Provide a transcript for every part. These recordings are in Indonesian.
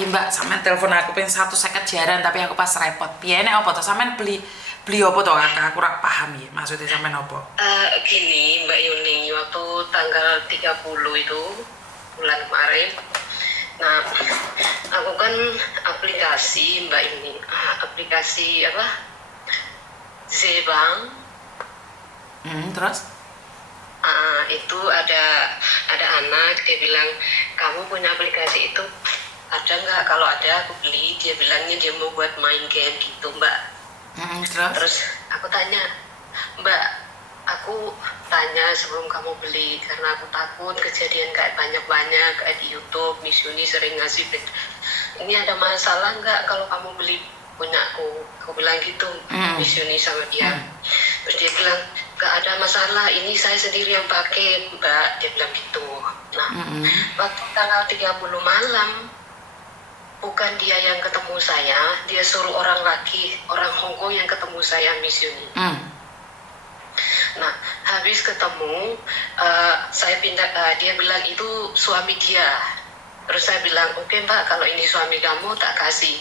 pagi Mbak, sampean telepon aku pengen 150 jaran tapi aku pas repot. Piye nek apa to sampean beli apa to Kakak? Aku ora paham ya maksudnya sampean apa. Gini Mbak Yuni, waktu tanggal 30 itu bulan kemarin. Nah, aku kan aplikasi Mbak ini, aplikasi apa? Zebang. Terus? Itu ada anak, dia bilang kamu punya aplikasi itu ada nggak? Kalau ada aku beli. Dia bilangnya dia mau buat main game gitu Mbak. Terus aku tanya, Mbak, aku tanya sebelum kamu beli karena aku takut kejadian kayak banyak kayak di YouTube Miss Yuni sering ngasih ini ada masalah nggak kalau kamu beli punya aku bilang gitu Miss Yuni sama dia. Terus dia bilang nggak ada masalah, ini saya sendiri yang pakai Mbak, dia bilang gitu. Nah, waktu tanggal 30 malam bukan dia yang ketemu saya, dia suruh orang Hong Kong yang ketemu saya Miss Yuni. Nah, habis ketemu saya pindah, dia bilang itu suami dia. Terus saya bilang oke Mbak, kalau ini suami kamu tak kasih.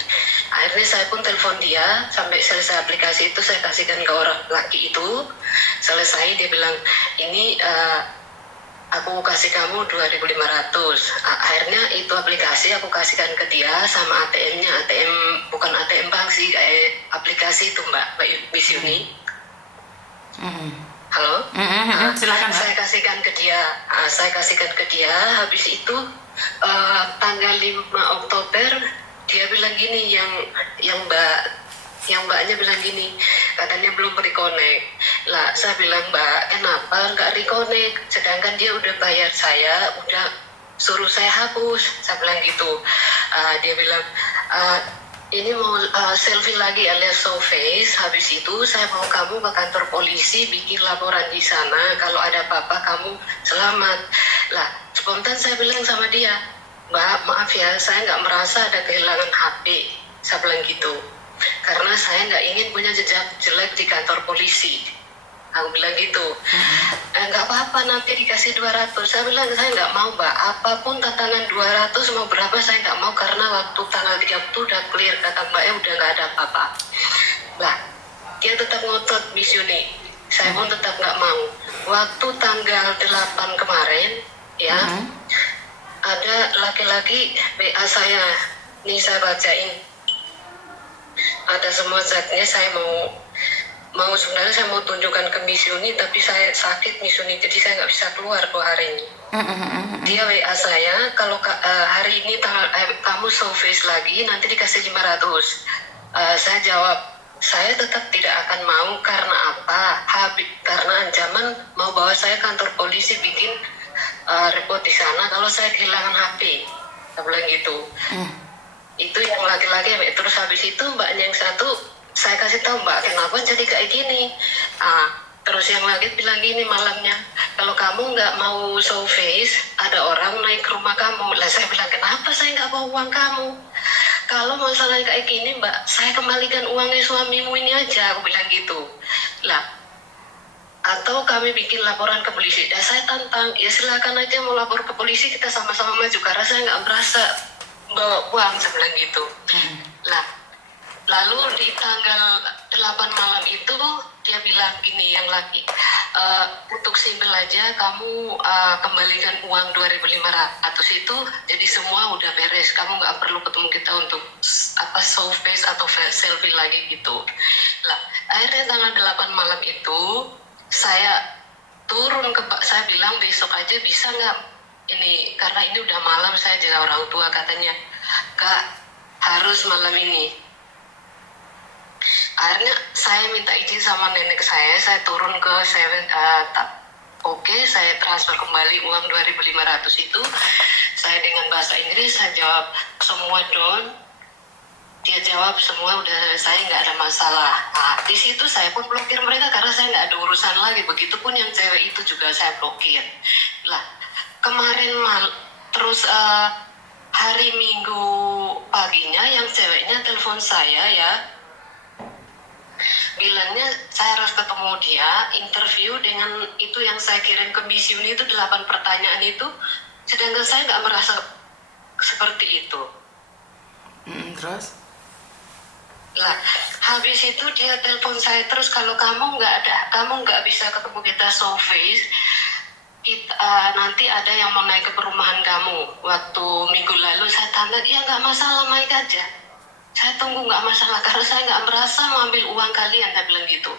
Akhirnya saya pun telepon dia sampai selesai aplikasi itu, saya kasihkan ke orang laki itu. Selesai dia bilang ini aku kasih kamu 2.500. Akhirnya itu aplikasi aku kasihkan ke dia sama ATM-nya. ATM bukan ATM bank sih, kayak aplikasi itu Mbak Miss Yuni. Halo? Silakan Mbak. Saya kasihkan ke dia. Habis itu tanggal 5 Oktober dia bilang gini, yang mbaknya bilang gini, katanya belum reconnect. Lah saya bilang Mbak, kenapa nggak reconnect? Sedangkan dia udah bayar saya, udah suruh saya hapus. Saya bilang gitu. Dia bilang ini mau selfie lagi alias show face. Habis itu saya mau kamu ke kantor polisi bikin laporan di sana. Kalau ada apa-apa kamu selamat. Lah spontan saya bilang sama dia, Mbak maaf ya, saya nggak merasa ada kehilangan HP. Saya bilang gitu. Karena saya nggak ingin punya jejak jelek di kantor polisi. Aku bilang gitu. Nggak apa-apa, nanti dikasih 200. Saya bilang saya nggak mau Mbak, apapun tantangan 200 mau berapa saya nggak mau, karena waktu tanggal 30 udah clear, kata Mbaknya udah nggak ada apa-apa. Lah dia tetap ngotot Miss Yuni, saya pun tetap nggak mau. Waktu tanggal 8 kemarin ya, ada laki-laki WA saya, nih saya bacain, ada semua chatnya. Saya mau sebenarnya saya mau tunjukkan ke Miss Yuni, tapi saya sakit Miss Yuni, jadi saya nggak bisa keluar 2 hari ini. Dia WA saya, kalau hari ini kamu show face lagi, nanti dikasih 500. Saya jawab, saya tetap tidak akan mau. Karena apa? Karena ancaman mau bawa saya kantor polisi, bikin report di sana kalau saya kehilangan HP. Saya bilang gitu. Itu yang laki-laki. Terus habis itu mbaknya yang satu, saya kasih tahu Mbak, kenapa jadi kayak gini. Terus yang lagi bilang gini malamnya, kalau kamu nggak mau show face, ada orang naik ke rumah kamu. Lah saya bilang, kenapa saya nggak bawa uang kamu? Kalau masalah kayak gini Mbak, saya kembalikan uangnya suamimu ini aja, aku bilang gitu. Lah, atau kami bikin laporan ke polisi. Dan saya tantang, ya silakan aja mau lapor ke polisi, kita sama-sama maju, karena saya nggak merasa bawa uang, saya bilang gitu. Lah, lalu di tanggal 8 malam itu dia bilang gini, yang laki, untuk simpel aja kamu kembalikan uang 2.500 itu, jadi semua udah beres, kamu nggak perlu ketemu kita untuk show face atau selfie lagi gitu. Lah akhirnya tanggal 8 malam itu saya turun saya bilang besok aja bisa nggak, ini karena ini udah malam, saya jaga orang tua, katanya Kak harus malam ini. Akhirnya saya minta izin sama nenek saya turun ke saya transfer kembali uang 2.500 itu. Saya dengan bahasa Inggris saya jawab semua don. Dia jawab semua udah selesai, nggak ada masalah. Di situ saya pun blokir mereka karena saya nggak ada urusan lagi. Begitupun yang cewek itu juga saya blokir. Lah kemarin terus hari Minggu paginya yang ceweknya telepon saya ya, bilangnya saya harus ketemu dia, interview dengan itu yang saya kirim ke Miss Yuni itu 8 pertanyaan itu, sedangkan saya nggak merasa seperti itu. Terus? Lah, habis itu dia telepon saya terus, kalau kamu nggak bisa ketemu kita show face, nanti ada yang mau naik ke perumahan kamu. Waktu minggu lalu saya tanya, ya nggak masalah, naik aja. Saya tunggu, nggak masalah, karena saya nggak merasa mengambil uang kalian, saya bilang gitu.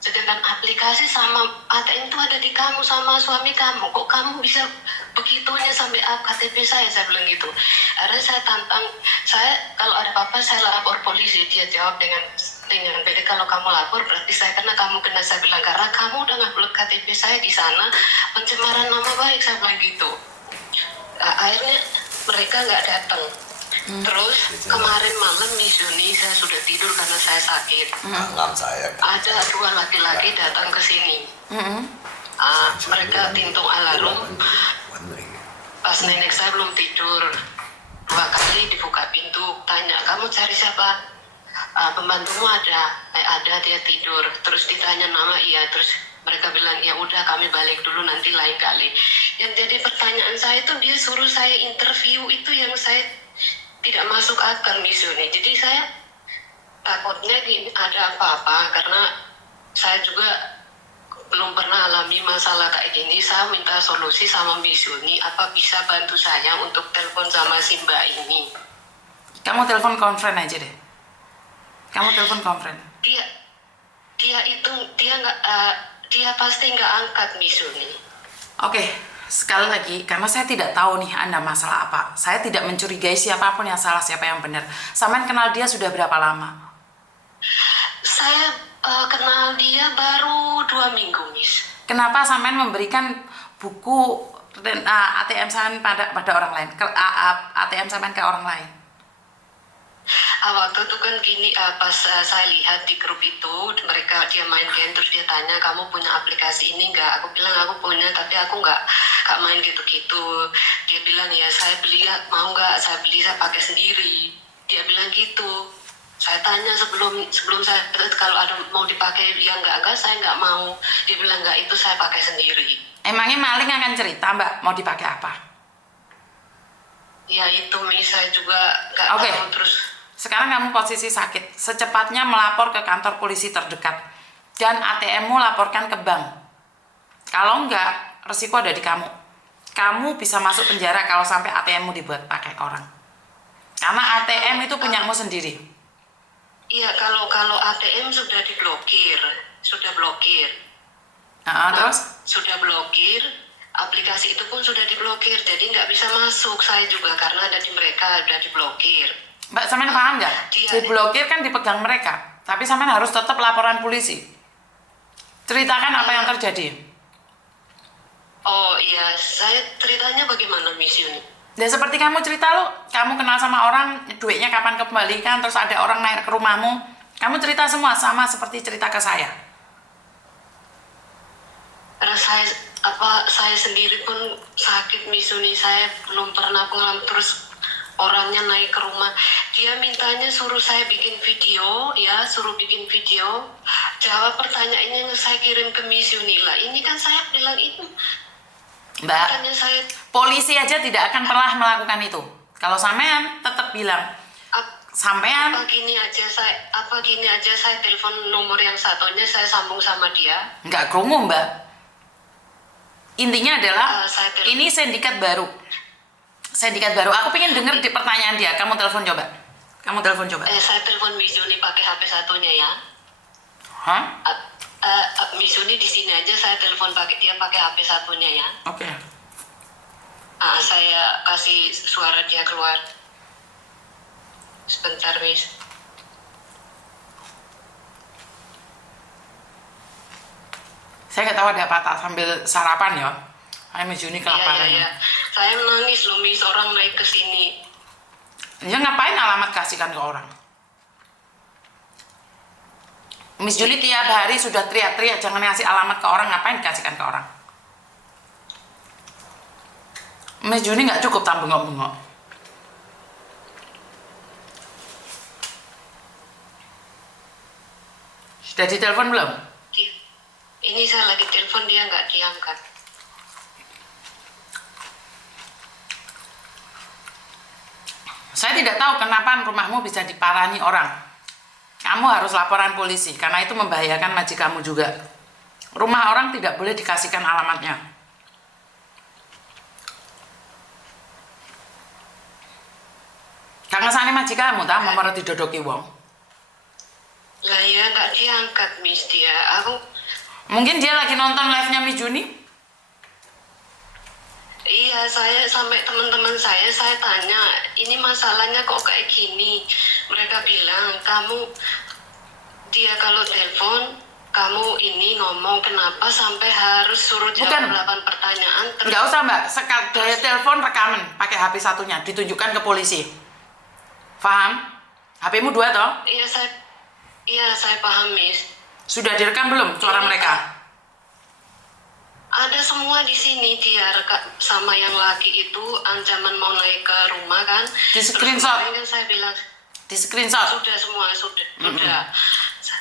Sedangkan aplikasi sama ATM itu ada di kamu sama suami kamu, kok kamu bisa begitunya sampai KTP saya bilang gitu. Akhirnya saya tantang, kalau ada apa-apa saya lapor polisi. Dia jawab dengan beda, kalau kamu lapor berarti saya kamu kena. Saya bilang, karena kamu udah ngupload KTP saya di sana, pencemaran nama baik, saya bilang gitu. Akhirnya mereka nggak datang. Terus kemarin malam Miss Juni saya sudah tidur karena saya sakit. Ada 2 laki-laki datang ke sini. Mereka tintung alarm. Pas nenek saya belum tidur, 2 kali dibuka pintu, tanya, kamu cari siapa? Pembantumu ada? Ada, dia tidur. Terus ditanya nama, iya. Terus mereka bilang, ya udah kami balik dulu, nanti lain kali. Yang jadi pertanyaan saya itu, dia suruh saya interview itu yang saya tidak masuk akal, Miss Yuni. Jadi saya takutnya ada apa-apa, karena saya juga belum pernah alami masalah kayak gini. Saya minta solusi sama Miss Yuni, apa bisa bantu saya untuk telepon sama si Mbak ini. Kamu telepon konfren aja deh. Kamu telepon konfren. Dia pasti nggak angkat, Miss Yuni. Oke. Sekali lagi, karena saya tidak tahu nih Anda masalah apa. Saya tidak mencurigai siapapun yang salah, siapa yang benar. Samen kenal dia sudah berapa lama? Saya kenal dia baru 2 minggu, Miss. Kenapa Samen memberikan buku ATM Samen pada orang lain? ATM Samen ke orang lain? Waktu itu kan gini, pas saya lihat di grup itu, dia main game, terus dia tanya, kamu punya aplikasi ini nggak? Aku bilang, aku punya, tapi aku nggak main gitu-gitu. Dia bilang, ya saya beli, mau nggak? Saya beli, saya pakai sendiri. Dia bilang gitu. Saya tanya sebelum saya, kalau ada mau dipakai, ya enggak, saya nggak mau. Dia bilang, nggak, itu saya pakai sendiri. Emangnya maling akan cerita, Mbak, mau dipakai apa? Ya itu, saya juga nggak tahu. Terus sekarang kamu posisi sakit, secepatnya melapor ke kantor polisi terdekat dan ATM-mu laporkan ke bank. Kalau enggak, resiko ada di kamu. Kamu bisa masuk penjara kalau sampai ATM-mu dibuat pakai orang. Karena ATM itu punyamu sendiri. Iya, kalau ATM sudah diblokir, Terus? Sudah blokir, aplikasi itu pun sudah diblokir, jadi nggak bisa masuk. Saya juga karena ada di mereka udah diblokir. Mbak, Samen paham nggak? Diblokir kan dipegang mereka, tapi Samen harus tetap laporan polisi. Ceritakan apa yang terjadi. Oh iya, saya ceritanya bagaimana, Miss Yuni? Dan seperti kamu cerita kamu kenal sama orang, duitnya kapan kembalikan, terus ada orang naik ke rumahmu, kamu cerita semua sama seperti cerita ke saya. Karena saya sendiri pun sakit, Miss Yuni, saya belum pernah pengalaman. Terus orangnya naik ke rumah, dia mintanya suruh saya bikin video, jawab pertanyaannya yang saya kirim ke Miss Yuni lah. Ini kan saya bilang itu, Mbak, polisi aja tidak akan pernah melakukan itu. Kalau sampean tetap bilang, sampean apa gini aja saya telepon nomor yang satunya, saya sambung sama dia. Nggak krungu, Mbak. Intinya adalah ini sindikat baru. Aku pengen denger di pertanyaan dia. Kamu telepon coba. Saya telepon Miss Yuni pakai HP satunya ya. Hah? Miss Yuni di sini aja, saya telepon dia pakai HP satunya ya. Oke. Saya kasih suara dia keluar. Sebentar, Miss. Saya nggak tahu ada apa tak sambil sarapan ya. Miss Yuni kelaparan. Iya. Saya menangis loh, Miss, orang naik ke sini. Ya ngapain alamat kasihkan ke orang? Miss Juni tiap hari sudah teriak-teriak jangan ngasih alamat ke orang, ngapain dikasihkan ke orang? Miss Juni nggak cukup tak bengok-bengok. Sudah ditelepon belum? Ini saya lagi telepon, dia nggak diangkat. Saya tidak tahu kenapa rumahmu bisa diparani orang. Kamu harus laporan polisi, karena itu membahayakan majikanmu juga. Rumah orang tidak boleh dikasihkan alamatnya. Kang ngesane majikanmu ta nomor didodoki wong. Lah ya nggak diangkat Miss dia. Mungkin dia lagi nonton live-nya Miss Juni. Iya, saya sampai teman-teman saya tanya, ini masalahnya kok kayak gini. Mereka bilang, dia kalau telepon, kamu ini ngomong kenapa sampai harus suruh jawab 8 pertanyaan. Nggak usah mbak, daya telepon rekaman pakai HP satunya, ditunjukkan ke polisi. Paham? HP-mu 2 toh? Iya, saya paham Miss. Sudah direkam belum suara mereka? Ada semua di sini, dia sama yang laki itu ancaman mau naik ke rumah kan. Di screenshot. Kan saya bilang di screenshot. Sudah semua, sudah.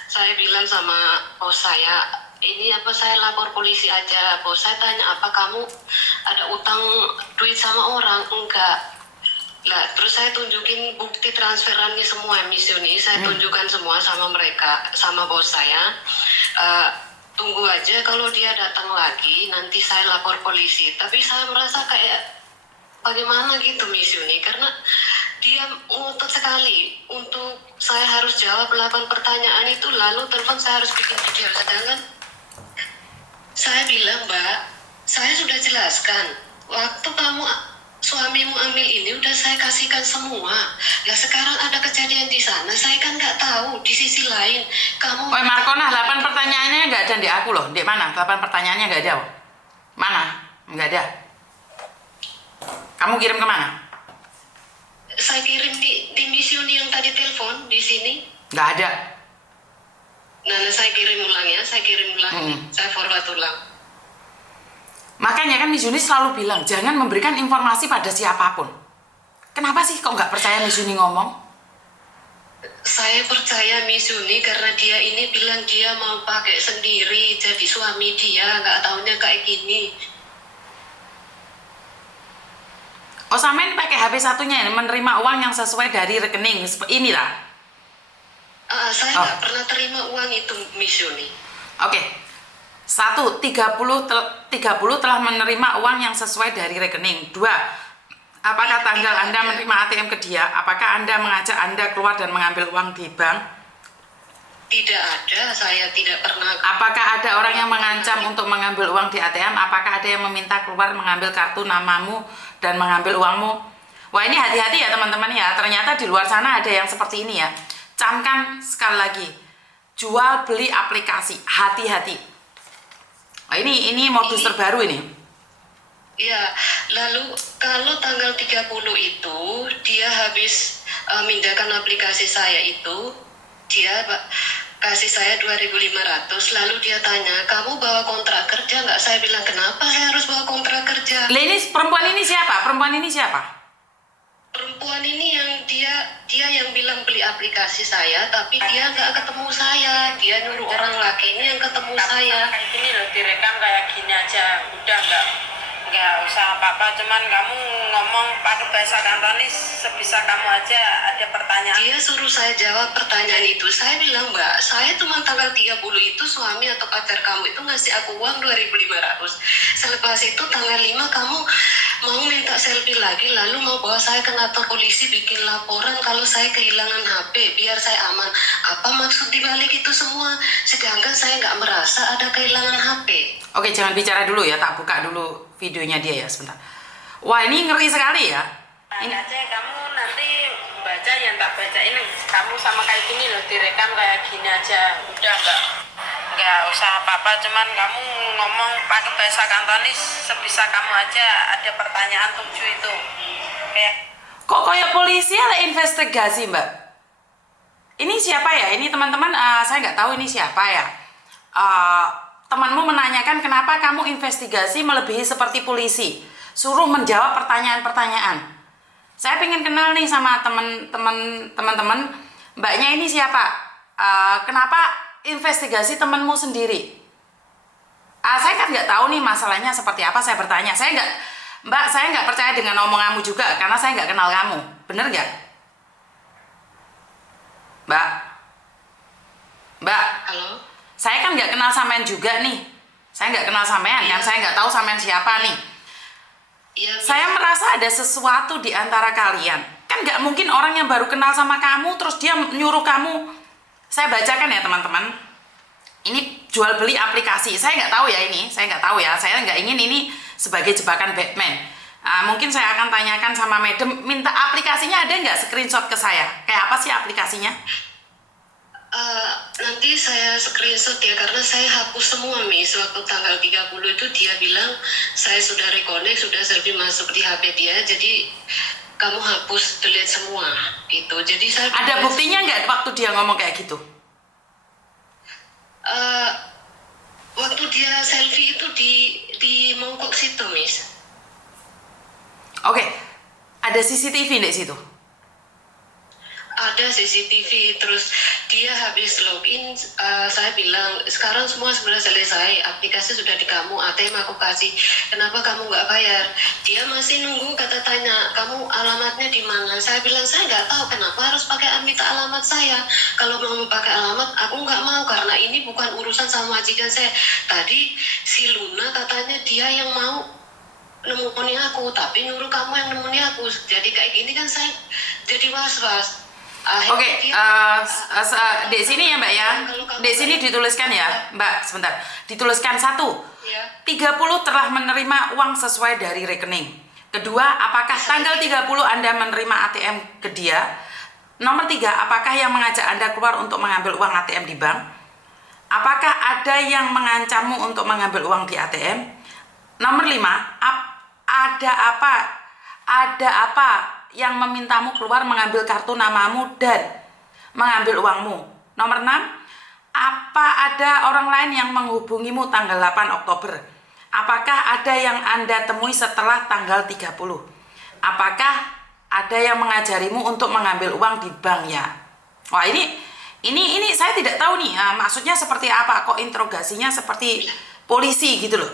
Saya bilang sama bos saya, ini apa saya lapor polisi aja. Bos saya tanya, apa kamu ada utang duit sama orang? Enggak. Lah, terus saya tunjukin bukti transferannya semua, Miss Yuni. Saya tunjukkan semua sama mereka, sama bos saya. Tunggu aja kalau dia datang lagi, nanti saya lapor polisi. Tapi saya merasa kayak bagaimana gitu Miss Yuni, karena dia ngotot sekali untuk saya harus jawab 8 pertanyaan itu, lalu telepon saya harus bikin video. Sedangkan saya bilang, Mbak, saya sudah jelaskan, waktu suamimu ambil ini udah saya kasihkan semua. Lah sekarang ada kejadian di sana, saya kan nggak tahu di sisi lain. Kamu Markona, 8 pertanyaannya nggak ada di aku loh. Di mana? 8 pertanyaannya nggak ada. Mana? Nggak ada. Kamu kirim kemana? Saya kirim di Miss Yuni yang tadi telepon di sini. Nggak ada. Nah, saya kirim ulang ya, saya forward ulang. Makanya kan Miss Yuni selalu bilang, jangan memberikan informasi pada siapapun. Kenapa sih kok nggak percaya Miss Yuni ngomong? Saya percaya Miss Yuni karena dia ini bilang dia mau pakai sendiri, jadi suami dia, nggak taunya kayak gini. Oh, sampean pakai HP satunya ini, menerima uang yang sesuai dari rekening, ini lah. Saya nggak pernah terima uang itu, Miss Yuni. Oke. 1, 30 telah menerima uang yang sesuai dari rekening. 2, apakah tanggal Anda menerima ATM ke dia? Apakah Anda mengajak Anda keluar dan mengambil uang di bank? Tidak ada, saya tidak pernah. Apakah ada orang yang mengancam untuk mengambil uang di ATM? Apakah ada yang meminta keluar mengambil kartu namamu dan mengambil uangmu? Wah, ini hati-hati ya teman-teman ya. Ternyata di luar sana ada yang seperti ini ya. Camkan sekali lagi. Jual beli aplikasi. Hati-hati. Oh, ini modus terbaru ini. Iya, lalu kalau tanggal 30 itu dia habis mindahkan aplikasi saya itu, dia kasih saya 2.500, lalu dia tanya, kamu bawa kontrak kerja nggak? Saya bilang, kenapa saya harus bawa kontrak kerja? Lah, ini perempuan ini siapa? Perempuan ini yang dia yang bilang beli aplikasi saya, tapi dia nggak ketemu saya. Dia nyuruh orang laki ini yang ketemu saya. Kayak gini loh, direkam kayak gini aja, udah nggak usah apa-apa, cuman kamu ngomong pakai bahasa Kantonis sebisa kamu aja. Ada pertanyaan, dia suruh saya jawab pertanyaan itu. Saya bilang, Mbak, saya cuma tanggal 30 itu suami atau pacar kamu itu ngasih aku uang 2.500. Selepas itu tanggal 5 kamu mau minta selfie lagi, lalu mau bawa saya ke kantor polisi bikin laporan kalau saya kehilangan HP biar saya aman. Apa maksud dibalik itu semua? Sedangkan saya nggak merasa ada kehilangan HP. Oke, jangan bicara dulu ya, tak buka dulu videonya dia ya sebentar. Wah, ini ngeri sekali ya. ini aja kamu nanti baca yang tak baca ini, kamu sama kayak gini loh, direkam kayak gini aja, udah nggak usah apa-apa, cuman kamu ngomong pakai bahasa Kantonis sebisa kamu aja. Ada pertanyaan 7 itu kayak kok kayak polisi ada investigasi mbak? Ini siapa ya? Ini teman-teman, saya nggak tahu ini siapa ya. Temanmu menanyakan kenapa kamu investigasi melebihi seperti polisi, suruh menjawab pertanyaan-pertanyaan. Saya pengen kenal nih sama teman-teman, mbaknya ini siapa? Kenapa investigasi temanmu sendiri? Saya kan nggak tahu nih masalahnya seperti apa. Saya bertanya, saya nggak percaya dengan omonganmu juga karena saya nggak kenal kamu, bener nggak? Mbak, Halo. saya kan nggak kenal sampean juga nih. Saya nggak kenal sampean kan, saya nggak tahu sampean siapa nih. Iya, Miss. Saya merasa ada sesuatu di antara kalian. Kan nggak mungkin orang yang baru kenal sama kamu terus dia nyuruh kamu. Saya bacakan ya teman-teman. Ini jual beli aplikasi. Saya nggak tahu ya ini. Saya nggak tahu ya. Saya nggak ingin ini sebagai jebakan Batman. Mungkin saya akan tanyakan sama madam. Minta aplikasinya ada nggak screenshot ke saya? Kayak apa sih aplikasinya? Nanti saya screenshot ya, karena saya hapus semua, Miss. Waktu tanggal 30 itu dia bilang saya sudah reconnect, sudah selfie masuk di HP dia, jadi kamu hapus, delete semua gitu. Jadi saya Ada buktinya nggak waktu dia ngomong kayak gitu? waktu dia selfie itu di mongkok situ, Miss. Oke, ada CCTV di situ. Ada CCTV, terus dia habis login, saya bilang sekarang semua sudah selesai, aplikasi sudah di kamu, ATM aku kasih, kenapa kamu nggak bayar? Dia masih nunggu, kata tanya, kamu alamatnya di mana? Saya bilang saya nggak tahu, kenapa harus pakai minta alamat saya? Kalau mau pakai alamat, aku nggak mau, karena ini bukan urusan sama majikan saya. Tadi si Luna katanya dia yang mau nemuni aku, tapi nyuruh kamu yang nemuni aku. Jadi kayak gini kan saya jadi was-was. Oke, di sini ya Mbak ya. Di sini dituliskan ya, Mbak, sebentar. Dituliskan 1. Ya. 30 telah menerima uang sesuai dari rekening. Kedua, apakah tanggal 30 Anda menerima ATM ke dia? Nomor 3, apakah yang mengajak Anda keluar untuk mengambil uang ATM di bank? Apakah ada yang mengancammu untuk mengambil uang di ATM? Nomor 5, ada apa yang memintamu keluar mengambil kartu namamu dan mengambil uangmu? Nomor 6, apa ada orang lain yang menghubungimu tanggal 8 Oktober? Apakah ada yang Anda temui setelah tanggal 30? Apakah ada yang mengajarimu untuk mengambil uang di bank ya? Wah, ini saya tidak tahu nih, maksudnya seperti apa, kok interogasinya seperti polisi gitu loh.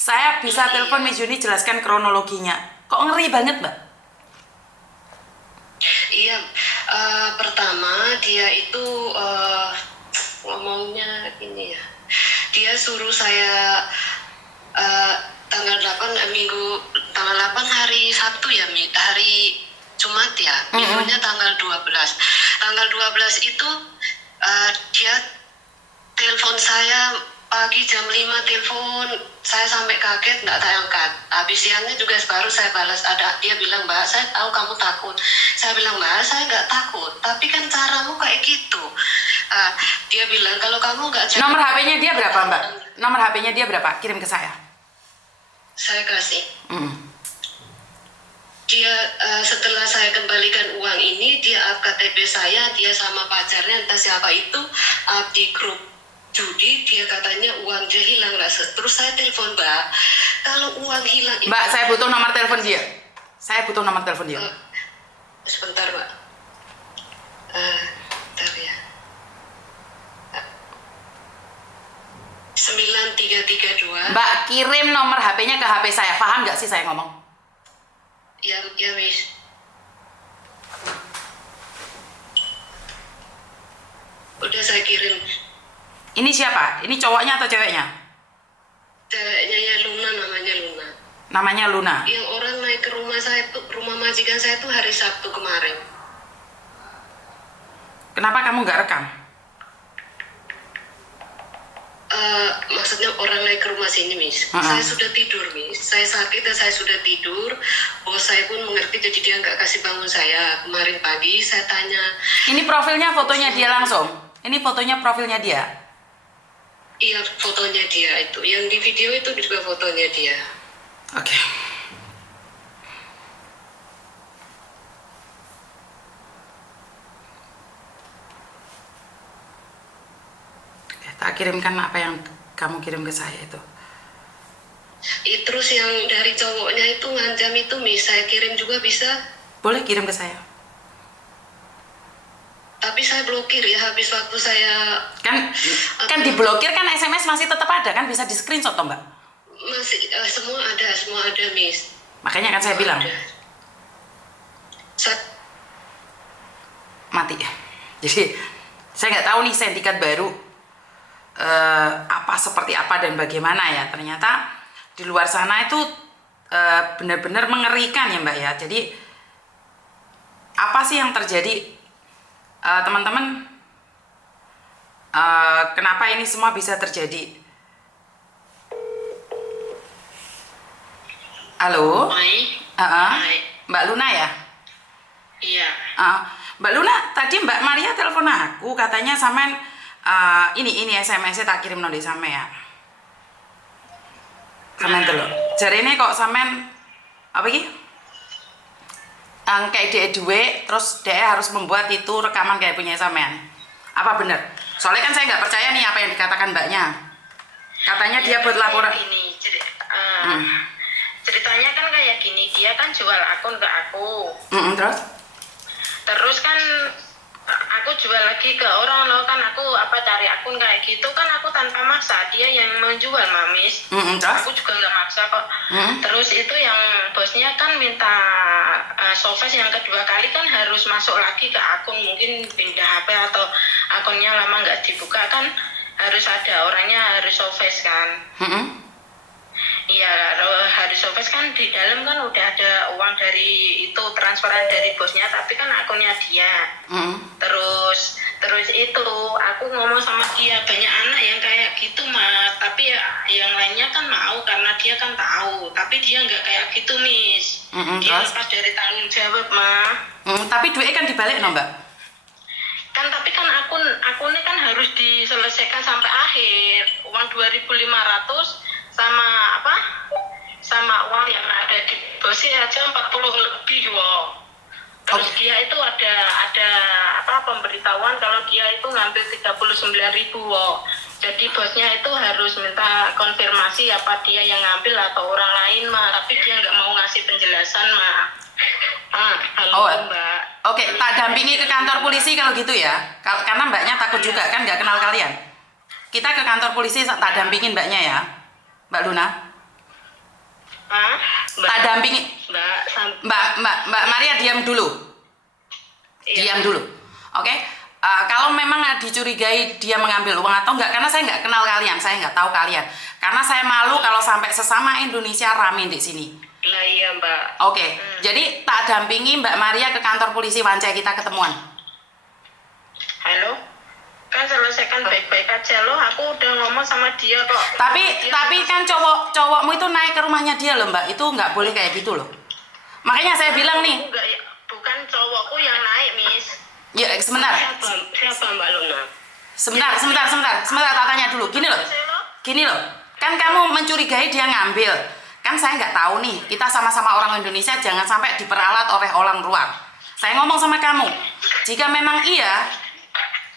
Saya bisa telepon Miss Yuni jelaskan kronologinya. Kok ngeri banget, Mbak? Iya, pertama dia itu ngomongnya gini ya. Dia suruh saya tanggal 8 hari Sabtu ya, hari Jumat ya. Minggunya tanggal 12. Tanggal 12 itu dia telepon saya pagi jam 5, telepon saya sampai kaget, nggak saya angkat. Habis siangnya juga baru saya balas, dia bilang, Mbak, saya tahu kamu takut. Saya bilang, Mbak, saya nggak takut, tapi kan caramu kayak gitu. Dia bilang, kalau kamu nggak Nomor HP-nya dia berapa, Mbak? Nomor HP-nya dia berapa? Kirim ke saya. Saya kasih. Dia setelah saya kembalikan uang ini, dia up KTP saya, dia sama pacarnya entah siapa itu up di grup judi. Dia katanya uang dia hilang lah. Terus saya telepon, Mbak, kalau uang hilang Mbak, saya butuh nomor telepon dia. Sebentar, Mbak. Bentar ya. 9332. Mbak, kirim nomor HP-nya ke HP saya. Paham nggak sih saya ngomong? Ya, Miss. Udah saya kirim. Ini siapa? Ini cowoknya atau ceweknya? Ceweknya ya Luna, namanya Luna. Namanya Luna. Yang orang naik ke rumah saya tuh, rumah majikan saya tuh hari Sabtu kemarin. Kenapa kamu nggak rekam? Maksudnya orang naik ke rumah sini, Miss. Saya sudah tidur, Miss. Saya sakit dan saya sudah tidur. Bos saya pun mengerti, jadi dia nggak kasih bangun saya. Kemarin pagi saya tanya. Ini profilnya fotonya dia langsung. Ini fotonya profilnya dia. Iya, fotonya dia itu. Yang di video itu juga fotonya dia. Oke. Tak kirimkan apa yang kamu kirim ke saya itu. Terus yang dari cowoknya itu ngancam itu, Miss, saya kirim juga bisa? Boleh kirim ke saya. Tapi saya blokir ya, habis waktu saya... Kan diblokir kan SMS masih tetap ada kan, bisa di screenshot toh, Mbak? Masih, semua ada, Miss. Makanya kan saya bilang. Mati ya. Jadi Saya nggak tahu nih sindikat baru apa seperti apa dan bagaimana ya. Ternyata di luar sana itu benar-benar mengerikan ya Mbak ya. Jadi apa sih yang terjadi teman-teman? Kenapa ini semua bisa terjadi? Halo? Hai. Mbak Luna ya? Iya. Mbak Luna, tadi Mbak Maria telepon aku, katanya sampean ini SMS-nya tak kirim nang sampean ya. Sampean dulu. Jarene kok sampean apa iki? Kayak dia duwe, terus dia harus membuat itu rekaman kayak punya sampean. Apa benar? Soalnya kan saya nggak percaya nih apa yang dikatakan Mbaknya. Katanya dia buat laporan. Ini ceritanya kan kayak gini, dia kan jual akun ke aku. Terus kan aku jual lagi ke orang loh, kan aku cari akun kayak gitu kan, aku tanpa maksa, dia yang menjual Mamis. Aku juga nggak maksa kok. Terus itu yang bosnya kan minta Sofas yang kedua kali kan harus masuk lagi ke akun, mungkin pindah HP atau akunnya lama nggak dibuka kan, harus ada orangnya, harus Sofas kan. Iya, Haris Sofes kan di dalam kan udah ada uang dari itu, transferan dari bosnya, tapi kan akunnya dia. Terus itu aku ngomong sama dia, banyak anak yang kayak gitu mah, tapi ya yang lainnya kan mau karena dia kan tahu, tapi dia nggak kayak gitu Miss. Dia lepas dari tanggung jawab mah. Tapi duitnya kan dibalik no Mbak? Kan tapi kan akunnya kan harus diselesaikan sampai akhir, uang 2.500 sama uang yang ada di bosnya aja 40 lebih wow. Terus dia itu ada pemberitahuan kalau dia itu ngambil 39.000 wow. Jadi bosnya itu harus minta konfirmasi apa dia yang ngambil atau orang lain mah, tapi dia nggak mau ngasih penjelasan mah. Halo Mbak. Oke, tak dampingi ke kantor polisi kalau gitu ya. Karena Mbaknya takut juga kan nggak kenal kalian. Kita ke kantor polisi tak dampingin Mbaknya ya. Mbak Luna. Tak dampingi. Mbak Maria diam dulu. Diam dulu. Oke. Kalau memang dicurigai dia mengambil uang atau enggak, karena saya nggak kenal kalian, saya nggak tahu kalian. Karena saya malu kalau sampai sesama Indonesia rame di sini. Lah iya Mbak. Oke. Jadi tak dampingi Mbak Maria ke kantor polisi Wancai, kita ketemuan. Halo. Kan selesaikan baik-baik aja loh, aku udah ngomong sama dia kok. Tapi kan cowokmu itu naik ke rumahnya dia loh Mbak, itu nggak boleh kayak gitu loh. Makanya saya bilang nih. Bukan cowokku yang naik Miss. Ya sebentar. Siapa Mbak Luna? Sebentar tak tanya dulu. Gini loh, kan kamu mencurigai dia ngambil. Kan saya nggak tahu nih, kita sama-sama orang Indonesia, jangan sampai diperalat oleh orang luar. Saya ngomong sama kamu, jika memang iya,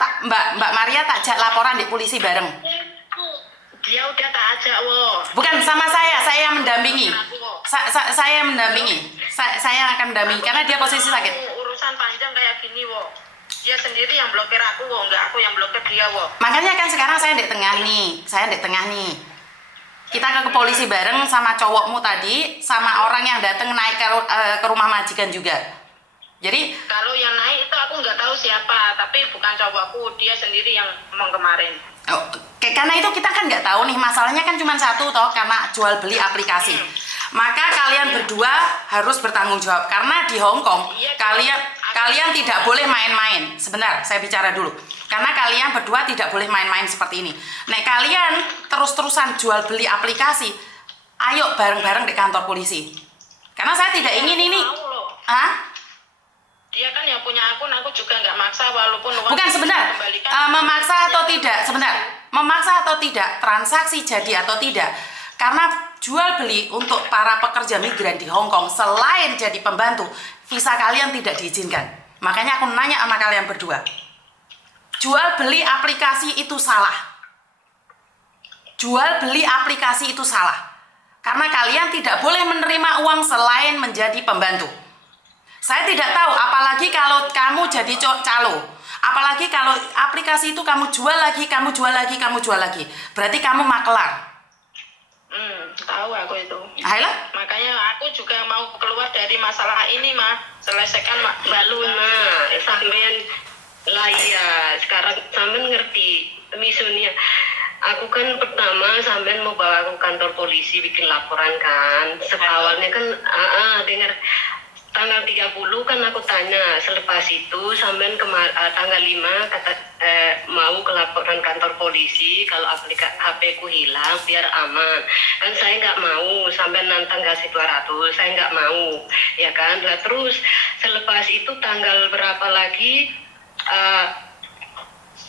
Mbak Maria tak ajak laporan di polisi bareng. Dia udah tak ajak wo. Bukan sama saya yang mendampingi. Saya mendampingi. Saya akan mendampingi karena dia posisi sakit. Urusan panjang kayak gini wo. Dia sendiri yang blokir aku wo, enggak aku yang blokir dia wo. Makanya kan sekarang saya di tengah nih. Kita ke polisi bareng sama cowokmu tadi, sama orang yang datang naik ke rumah majikan juga. Jadi kalau yang naik itu aku nggak tahu siapa, tapi bukan cowokku, dia sendiri yang ngomong kemarin. Karena itu kita kan nggak tahu nih, masalahnya kan cuma satu toh, karena jual beli aplikasi. Maka kalian berdua harus bertanggung jawab karena di Hong Kong kalian tidak boleh main-main. Sebentar, saya bicara dulu. Karena kalian berdua tidak boleh main-main seperti ini. Nek kalian terus-terusan jual beli aplikasi, ayo bareng-bareng di kantor polisi. Karena saya tidak ingin ini. Dia kan yang punya akun, aku juga nggak maksa walaupun uang. Bukan sebentar, memaksa atau tidak, memaksa atau tidak, transaksi jadi atau tidak. Karena jual beli untuk para pekerja migran di Hong Kong selain jadi pembantu, visa kalian tidak diizinkan. Makanya aku nanya sama kalian berdua, jual beli aplikasi itu salah. Jual beli aplikasi itu salah. Karena kalian tidak boleh menerima uang selain menjadi pembantu. Saya tidak tahu, apalagi kalau kamu jadi calo. Apalagi kalau aplikasi itu kamu jual lagi. Berarti kamu makelar. Tahu aku itu. Ayolah. Makanya aku juga mau keluar dari masalah ini mah. Selesaikan Mbak Luna. Sampean lah iya, sekarang sampean ngerti misunya. Aku kan pertama sampean mau bawa aku kantor polisi bikin laporan kan. Awalnya kan dengar tanggal 30 kan aku tanya, selepas itu sampean tanggal 5 kata mau ke laporan kantor polisi kalau HP ku hilang biar aman. Kan saya nggak mau, sampean nantang kasih 200, saya nggak mau, ya kan. Lah terus selepas itu tanggal berapa lagi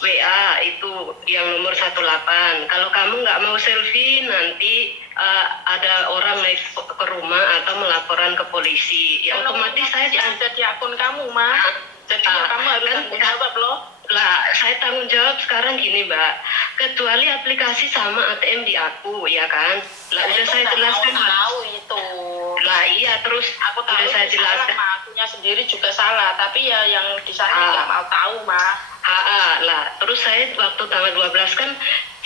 WA itu yang nomor 18. Kalau kamu nggak mau selfie nanti ada orang naik ke rumah atau melaporan ke polisi. Ya otomatis saya ada di akun kamu, Ma. Jadi kamu harus tanggung jawab loh. Lah, saya tanggung jawab sekarang gini, Mbak. Kecuali aplikasi sama ATM di aku, ya kan? Lah udah saya jelaskan. Tahu itu. Lah iya, terus aku tahu udah saya jelaskan. Akunya sendiri juga salah, tapi ya yang di sana nggak mau tahu, Ma. Lah, terus saya waktu tanggal 12 kan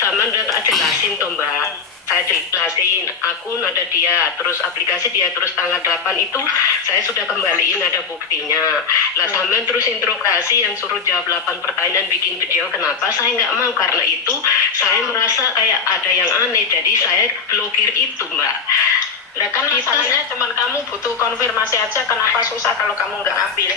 sama udah tak jelasin toh, Mbak. Saya jelasin akun ada dia, terus aplikasi dia, terus tanggal 8 itu saya sudah kembaliin ada buktinya. Lah sampean terus interogasi yang suruh jawab 8 pertanyaan bikin video, kenapa saya nggak mau? Karena itu saya merasa kayak ada yang aneh, jadi saya blokir itu, Mbak. Nah kan masalahnya cuman kamu butuh konfirmasi aja, kenapa susah kalau kamu nggak ngambil?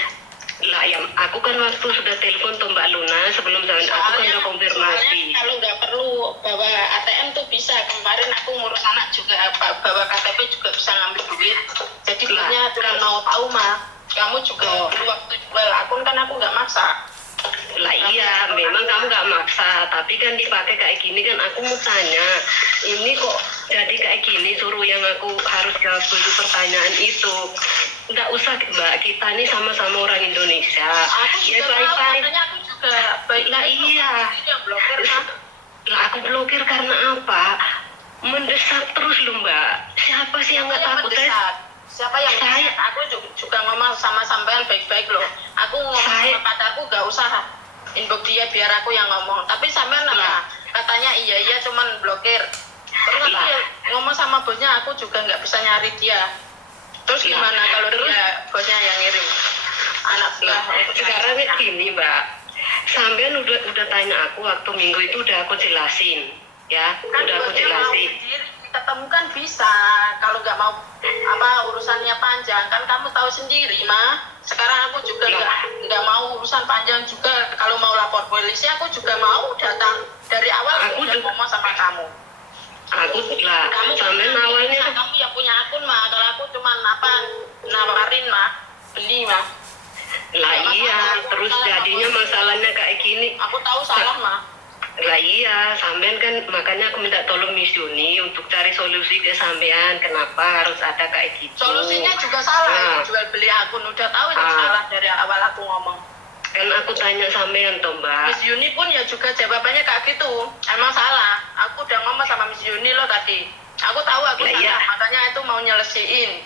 Lah ya aku kan waktu sudah telepon tuh Mbak Luna sebelum jalan aku kan udah konfirmasi. Kalau nggak perlu bawa ATM tuh bisa. Kemarin aku ngurus anak juga bawa KTP juga bisa ngambil duit. Jadi duitnya cuma mau tahu mah. Kamu juga dulu waktu jual akun kan aku nggak maksa. Lah iya, memang kamu nggak maksa, tapi kan dipakai kayak gini kan aku mau tanya, ini kok jadi kayak gini suruh yang aku harus jawab dulu pertanyaan itu. Nggak usah Mbak, kita ini sama-sama orang Indonesia. Aku ya juga baik-baik. aku juga baik. Lah iya. Yang blokir mah. Lah aku blokir karena apa? Mendesak terus loh Mbak. Siapa sih yang nggak takut? Siapa yang saya? Aku juga ngomong sama sampean baik-baik loh. Aku ngomong sama pacarku gak usah inbox dia biar aku yang ngomong. Tapi sampean katanya iya cuman blokir. Terus aku ngomong sama bosnya aku juga nggak bisa nyari dia. Terus gimana kalau dia bosnya yang ngirim anak buah? Sekarang gini Mbak, sampean udah tanya aku waktu minggu itu udah aku jelasin, ya kan udah aku jelasin. Ketemu kan bisa, kalau nggak mau urusannya panjang kan kamu tahu sendiri mah. Sekarang aku juga nggak mau urusan panjang juga. Kalau mau lapor polisi aku juga mau datang dari awal. Aku udah ngomong sama kamu. Aku lah, sampean awalnya kamu yang punya akun mah. Kalau aku cuma nawarin mah, beli mah. Lah iya, terus jadinya masalahnya kayak gini. Aku tahu salah mah. Lah iya, sampean kan makanya aku minta tolong Miss Yuni untuk cari solusi ke sampean. Kenapa harus ada kayak gitu? Solusinya juga salah, jual beli akun udah tahu itu salah dari awal aku ngomong. Kan aku tanya sampean toh Mbak. Miss Yuni pun ya juga jawabannya kayak gitu. Emang salah. Aku udah ngomong sama Miss Yuni loh tadi. Aku tahu aku salah, iya. makanya itu mau nyelesain.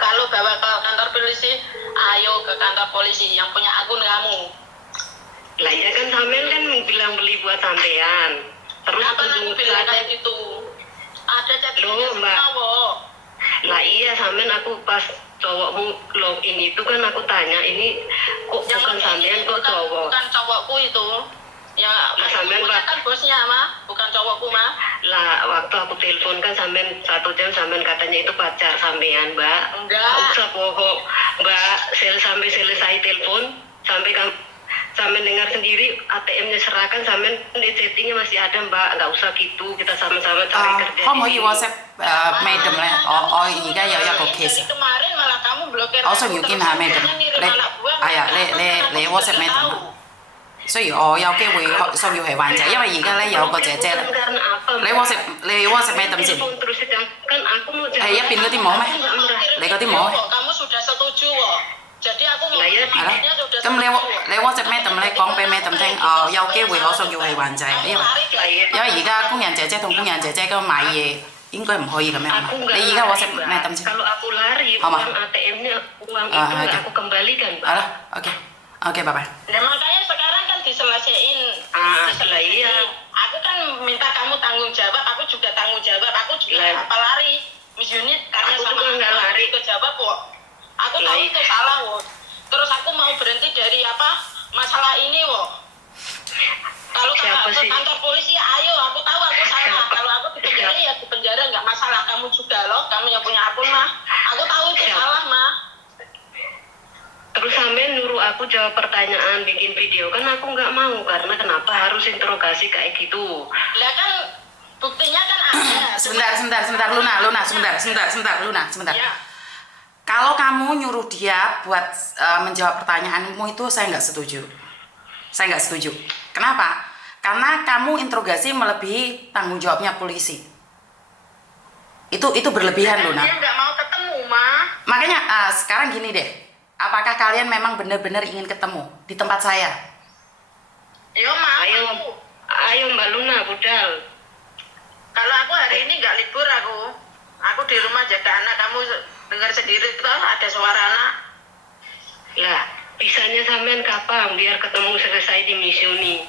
Kalau bawa ke kantor polisi, ayo ke kantor polisi yang punya akun kamu. Lah ya kan sampean kan bilang beli buat sampean. Terus kenapa aku bilang kayak gitu? Ada chattingnya semua. Lah iya sampean aku pas cowokmu login itu kan aku tanya ini kok yang bukan sampean kok cowok. Bukan cowokku itu. Ya sampean kan bosnya mah, bukan cowokku mah. Lah waktu aku telepon kan sampean 1 jam sampean katanya itu pacar sampean Mbak. Enggak. Usah bohong Mbak, sampai selesai telepon sampai sampean dengar sendiri ATM-nya serahkan, sampean di chattingnya masih ada Mbak, nggak usah gitu, kita sama-sama cari kerja. 可唔可以 WhatsApp Madam 咧？我而家有一個 case。 Kemarin malah kamu blokir. 我需要見下 Madam，你 WhatsApp Madam 啊？雖然我有機會需要係患者，因為而家咧有個姐姐，你 WhatsApp Madam 先。係一邊嗰啲冇咩？你嗰啲冇？ Kamu sudah setuju kok. Jadi aku mau咁你 WhatsApp Madam 咧講俾 Madam 聽，有機會我需要係患者，因為而家工人姐姐同工人姐姐咁買嘢應該唔可以咁樣。你而家 WhatsApp Madam 先。 Kalau aku lari, uang ATM-nya, uang itu aku kembalikan. 好啦 ，OK，拜拜。 Nah makanya sekarang kan diselesaiin. Iya. Aku kan minta kamu tanggung jawab, aku juga tanggung jawab, aku juga apa lari. Miss Yuni tanya sama aku nggak lari ke jawab kok. Aku tahu itu salah kok. Terus aku mau berhenti dari masalah ini kok. kamu juga loh, kamu yang punya akun mah. Aku tahu itu salah mah. Terus sampean nyuruh aku jawab pertanyaan, bikin video, kan aku nggak mau, karena kenapa harus interogasi kayak gitu? Lah kan buktinya kan ada. Sebentar Luna, sebentar. Ya. Kalau kamu nyuruh dia buat menjawab pertanyaanmu itu saya nggak setuju. Kenapa? Karena kamu interogasi melebihi tanggung jawabnya polisi. Itu berlebihan, Luna. Dia nggak mau ketemu mah. Makanya sekarang gini deh. Apakah kalian memang benar-benar ingin ketemu di tempat saya? Yo mah. Ayo Mbak Luna, budal. Kalau aku hari ini nggak libur aku di rumah jaga anak. Kamu dengar sendiri tuh ada suara anak. Lah, bisanya sampean kapan biar ketemu selesai di misioni?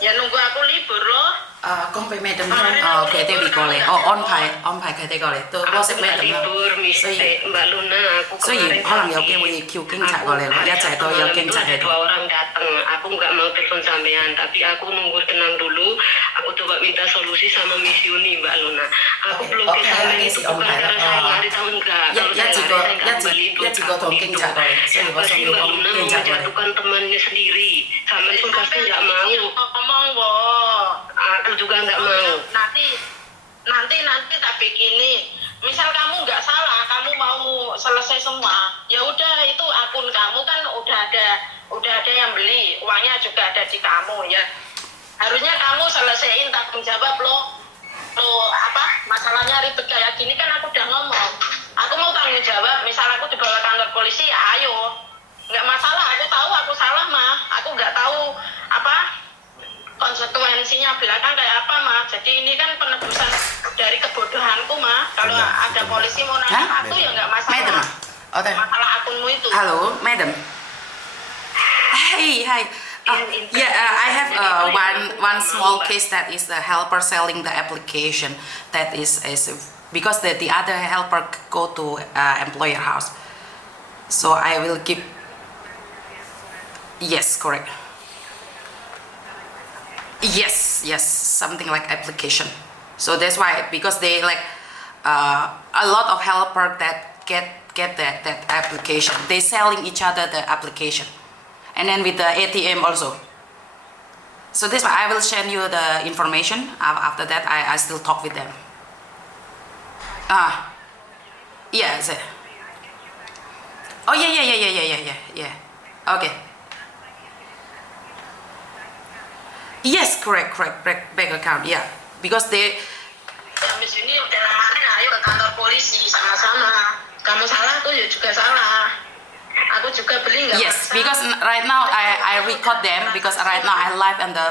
Ya nunggu aku libur loh. Con phải madam kan cái tên bị gọi là on phải cái tên gọi là tôi có sẽ madam đó. Libur, Mbak Luna, aku雖然可能有機會叫警察過嚟咯，一齊都有警察喺度。 Dua orang datang, aku nggak mau telepon sampean, tapi aku nunggu tenang dulu. Aku coba minta solusi sama misioni Mbak Luna. Aku belum ke sampean itu bukan karena saya lari tahu enggak. Kalau saya lari saya nggak kembali libur. 一個同警察過嚟，所以我 Pasti 想要 Mbak 講 Luna 警察過嚟。 menjatuhkan temannya sendiri. Sampean pun pasti nggak mau. Ngomong boh. Aku juga nggak mau. Nanti tak bikini. Misal kamu nggak salah, kamu mau selesai semua, ya udah itu akun kamu kan udah ada yang beli, uangnya juga ada di kamu ya. Harusnya kamu selesaiin tanggung jawab lo apa masalahnya ribet kayak gini kan aku udah ngomong. Aku mau tanggung jawab, misal aku dibawa kantor polisi ya ayo, nggak masalah. Aku tahu aku salah mah, aku nggak tahu apa konsekuensinya belakang kayak apa mah. Jadi ini kan penebusan dari kebodohanku mah. Kalau ada polisi mau nanya aku ya nggak masalah. Madam, Masalah akunmu itu. Hello, madam. Hey. I have one small case that is the helper selling the application. That is because the other helper go to employer house. So I will give. Yes, correct. Yes, something like application. So that's why, because they like a lot of helper that get that application. They selling each other the application, and then with the ATM also. So this why I will send you the information. After that, I still talk with them. Yes. Oh yeah. Okay. Yes, correct. Bank account, yeah. Because they. Habis ini udah lamarin, ayo ke kantor polisi sama-sama. Kamu salah tuh ya juga salah. Aku juga beli nggak. Yes, because right now I record them because right now I live on the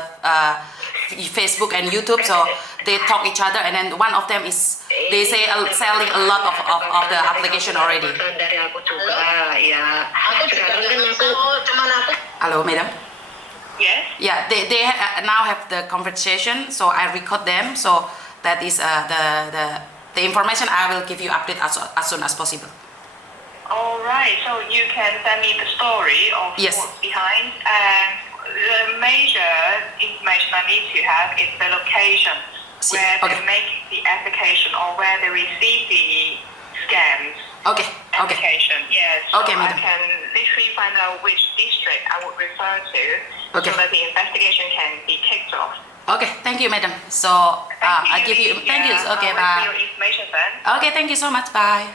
Facebook and YouTube, so they talk each other, and then one of them is they say selling a lot of the application already. Dari aku juga, ya. Aku juga nggak tahu, cuman aku. Hello, madam. Yes. Yeah, they now have the conversation, so I record them. So that is the information I will give you update as soon as possible. All right. So you can send me the story of Yes. what's behind, and the major information I need to have is the location where okay. they make the application or where they receive the scams. Okay. Application. Yes. So Okay, I madam. can literally find out which district I would refer to, Okay. so that the investigation can be kicked off. Okay, thank you, madam. So I give you. Thank you. Yeah, Okay, I'll wait for bye. your information then. Okay, thank you so much. Bye.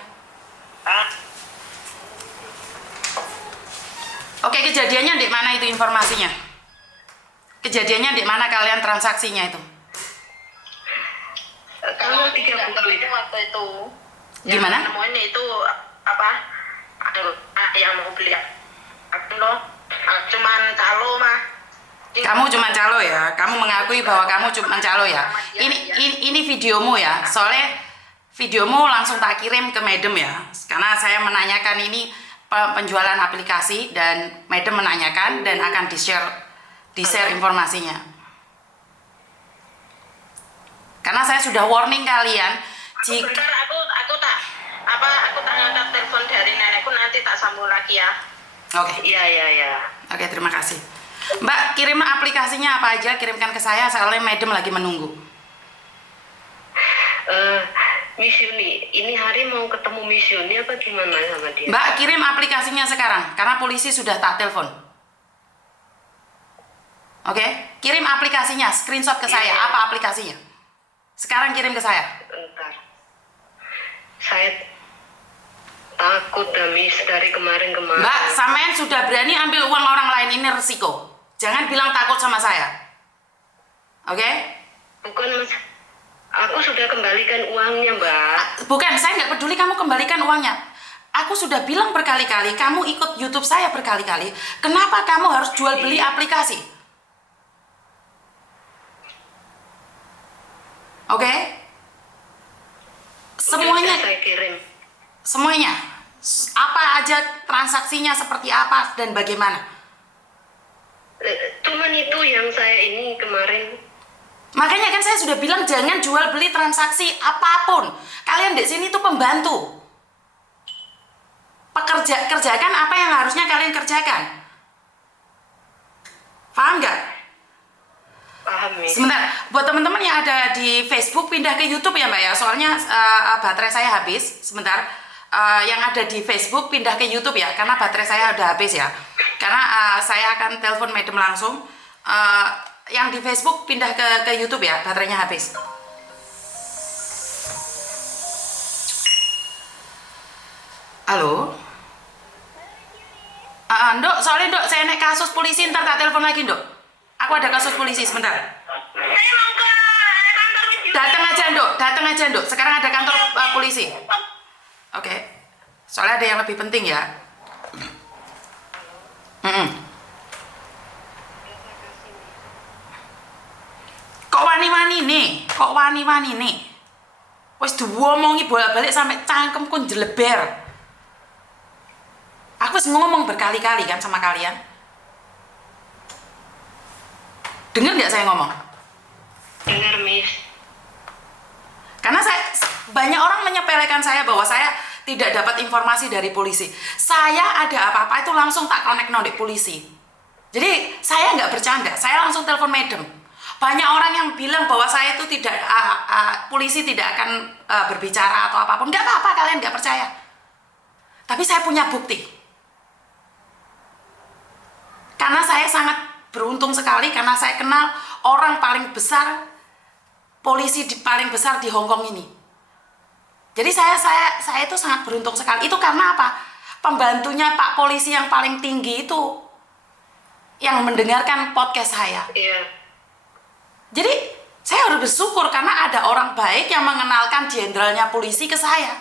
Oke, kejadiannya di mana itu informasinya? Kejadiannya di mana kalian transaksinya itu? Kalau 30 itu waktu itu. Gimana? Yang nemuin itu apa? Ada yang mau beli aku loh. Cuman calo mah. Kamu cuma calo ya? Kamu mengakui bahwa kamu cuma calo ya? Ini videomu ya? Soalnya videomu langsung tak kirim ke madam ya. Karena saya menanyakan ini penjualan aplikasi dan madam menanyakan dan akan di-share informasinya. Karena saya sudah warning kalian jika Bentar aku tak ngangkat telepon dari nenekku, nanti tak sambung lagi ya. Oke. Iya. Oke, terima kasih. Mbak, kirim aplikasinya apa aja, kirimkan ke saya soalnya madam lagi menunggu. Miss Yuni, ini hari mau ketemu Miss Yuni apa gimana sama dia? Mbak, kirim aplikasinya sekarang, karena polisi sudah tak telepon. Oke? Kirim aplikasinya, screenshot ke saya. Apa aplikasinya? Sekarang kirim ke saya. Bentar. Saya takut dah, Miss, dari kemarin-kemarin. Mbak, sampean sudah berani ambil uang orang lain, ini resiko. Jangan bilang takut sama saya. Oke? Bukan, Mas. Aku sudah kembalikan uangnya, Mbak. Bukan, saya nggak peduli kamu kembalikan uangnya. Aku sudah bilang berkali-kali, kamu ikut YouTube saya berkali-kali. Kenapa kamu harus jual beli aplikasi? Oke? Semuanya, Udah saya kirim. semuanya. Apa aja transaksinya, seperti apa dan bagaimana? Cuman itu yang saya ini kemarin. Makanya kan saya sudah bilang jangan jual beli transaksi apapun. Kalian di sini tuh pembantu. Kerjakan apa yang harusnya kalian kerjakan. Paham nggak? Paham, Miss. Sebentar, buat teman-teman yang ada di Facebook pindah ke YouTube ya Mbak ya. Soalnya baterai saya habis. Sebentar, yang ada di Facebook pindah ke YouTube ya, karena baterai saya udah habis ya. Karena saya akan telepon madam langsung. Yang di Facebook pindah ke YouTube ya, baterainya habis. Halo? Ndok, soalnya Ndok, saya naik kasus polisi, ntar tak telepon lagi Ndok. Aku ada kasus polisi, sebentar. Saya mau ke kantor Miss Yuni. Datang aja Ndok. Sekarang ada kantor polisi. Oke. Soalnya ada yang lebih penting ya. Kok wani-wani nih? Wes diwomongi bolak-balik sampai cangkemku jeleber. Aku wis ngomong berkali-kali kan sama kalian. Dengar nggak saya ngomong? Dengar, Miss. Karena banyak orang menyepelekan saya bahwa saya tidak dapat informasi dari polisi. Saya ada apa-apa itu langsung tak connect nodek polisi. Jadi saya nggak bercanda, saya langsung telepon madam. Banyak orang yang bilang bahwa saya itu tidak polisi tidak akan berbicara atau apapun. Nggak apa-apa, kalian nggak percaya. Tapi saya punya bukti. Karena saya sangat beruntung sekali karena saya kenal orang paling besar, polisi paling besar di Hong Kong ini. Jadi saya itu sangat beruntung sekali. Itu karena apa? Pembantunya Pak Polisi yang paling tinggi itu yang mendengarkan podcast saya. Iya. Jadi saya harus bersyukur karena ada orang baik yang mengenalkan jenderalnya polisi ke saya.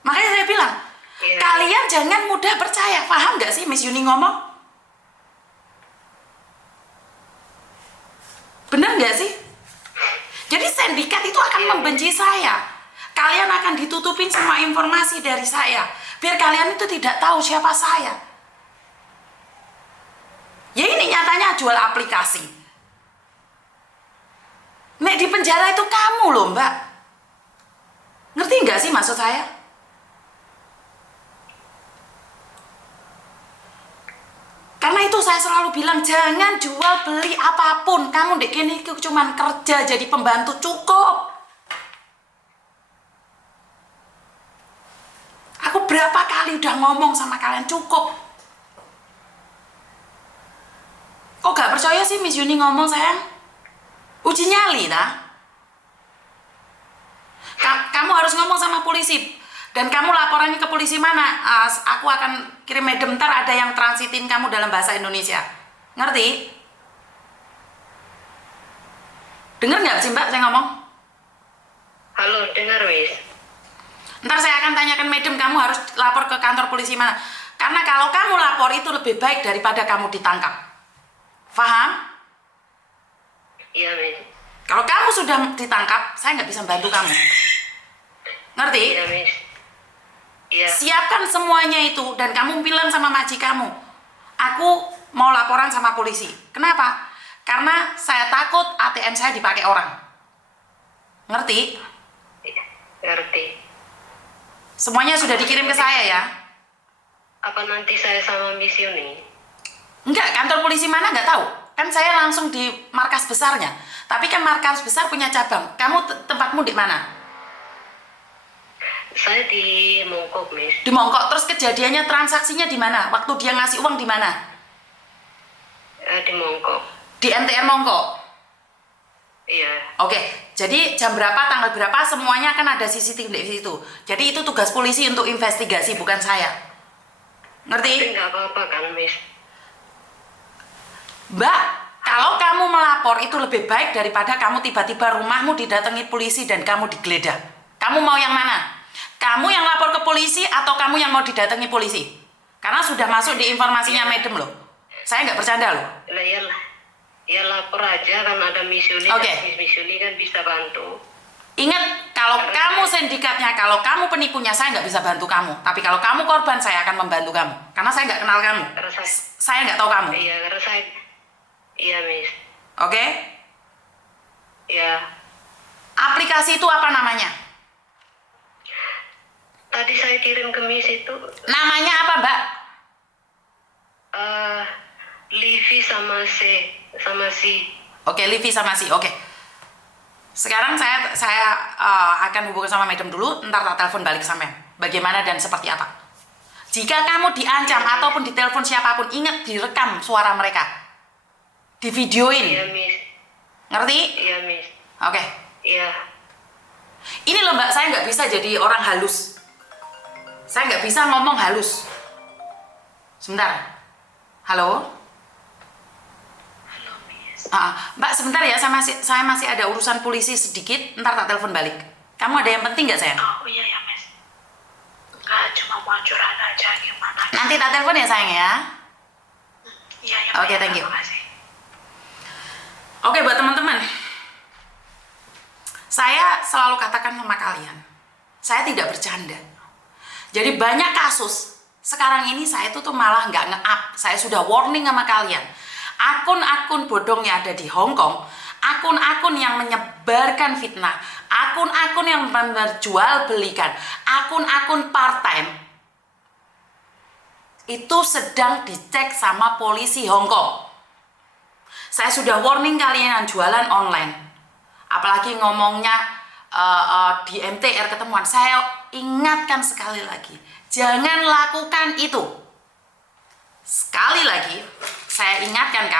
Makanya saya bilang, kalian jangan mudah percaya. Paham nggak sih Miss Yuni ngomong? Bener nggak sih? Jadi sindikat itu akan membenci saya. Kalian akan ditutupin semua informasi dari saya. Biar kalian itu tidak tahu siapa saya. Ya ini nyatanya jual aplikasi. Nek di penjara itu kamu loh Mbak. Ngerti nggak sih maksud saya? Karena itu saya selalu bilang jangan jual beli apapun. Kamu dek kini cuma kerja jadi pembantu cukup. Aku berapa kali udah ngomong sama kalian cukup. Kok gak percaya sih Miss Yuni ngomong sayang? Uji nyali dah. Kamu harus ngomong sama polisi. Dan kamu laporannya ke polisi mana? Aku akan kirim madam, ntar ada yang transitin kamu dalam bahasa Indonesia. Ngerti? Dengar nggak sih Mbak saya ngomong? Halo, dengar, Miss. Ntar saya akan tanyakan madam kamu harus lapor ke kantor polisi mana. Karena kalau kamu lapor itu lebih baik daripada kamu ditangkap. Paham? Iya, Miss. Kalau kamu sudah ditangkap, saya nggak bisa bantu kamu. Ngerti? Iya, Miss. Iya. Siapkan semuanya itu dan kamu bilang sama maji kamu, aku mau laporan sama polisi. Kenapa? Karena saya takut ATM saya dipakai orang. Ngerti? Ngerti. Semuanya sudah dikirim ke saya ya. Apa nanti saya sama Miss Yuni? Enggak, kantor polisi mana nggak tahu. Kan saya langsung di markas besarnya. Tapi kan markas besar punya cabang. Kamu tempatmu di mana? Saya di Mongkok, Miss. Di Mongkok. Terus kejadiannya, transaksinya di mana? Waktu dia ngasih uang di mana? Di Mongkok. Di MTR Mongkok. Iya. Oke, jadi jam berapa, tanggal berapa, semuanya kan ada CCTV di situ. Jadi itu tugas polisi untuk investigasi, bukan saya. Ngerti? Tapi nggak apa-apa kan, Miss? Mbak, kalau kamu melapor itu lebih baik daripada kamu tiba-tiba rumahmu didatangi polisi dan kamu digeledah. Kamu mau yang mana? Kamu yang lapor ke polisi atau kamu yang mau didatangi polisi? Karena sudah masuk di informasinya Madam loh. Saya nggak bercanda loh. Lah ya lapor aja kan, ada Miss Yuli. Oke. Miss Yuli kan bisa bantu. Ingat, kalau kamu sindikatnya, kalau kamu penipunya, saya nggak bisa bantu kamu. Tapi kalau kamu korban, saya akan membantu kamu. Karena saya nggak kenal kamu. Karena Saya nggak tahu kamu. Iya, karena saya. Iya, Miss. Oke? Ya. Aplikasi itu apa namanya? Tadi saya kirim ke Miss itu. Namanya apa, Mbak? Livi sama si. Oke, Livi sama si. Oke. Sekarang saya akan hubungi sama Madam dulu, ntar tak telepon balik sampean. Bagaimana dan seperti apa? Jika kamu diancam ataupun ditelepon siapapun, ingat direkam suara mereka. Divideoin. Iya, Miss. Ngerti? Iya, Miss. Oke. Iya. Ini loh Mbak, saya nggak bisa jadi orang halus. Saya nggak bisa ngomong halus. Sebentar. Halo? Mbak, sebentar ya, saya masih ada urusan polisi sedikit, ntar tak telepon balik. Kamu ada yang penting nggak, sayang? Oh iya ya, Miss. Enggak, cuma mau curhat aja gimana. Nanti tak telepon ya, sayang ya. Iya ya. Oke, thank you. Terima kasih. Oke, buat teman-teman, saya selalu katakan sama kalian, saya tidak bercanda. Jadi banyak kasus sekarang ini saya tuh malah nggak nge-up. Saya sudah warning sama kalian. Akun-akun bodong yang ada di Hong Kong, akun-akun yang menyebarkan fitnah, akun-akun yang menjual-belikan, akun-akun part-time, itu sedang dicek sama polisi Hong Kong. Saya sudah warning kalian yang jualan online, apalagi ngomongnya di MTR ketemuan. Saya ingatkan sekali lagi, jangan lakukan itu. Sekali lagi, saya ingatkan kalian.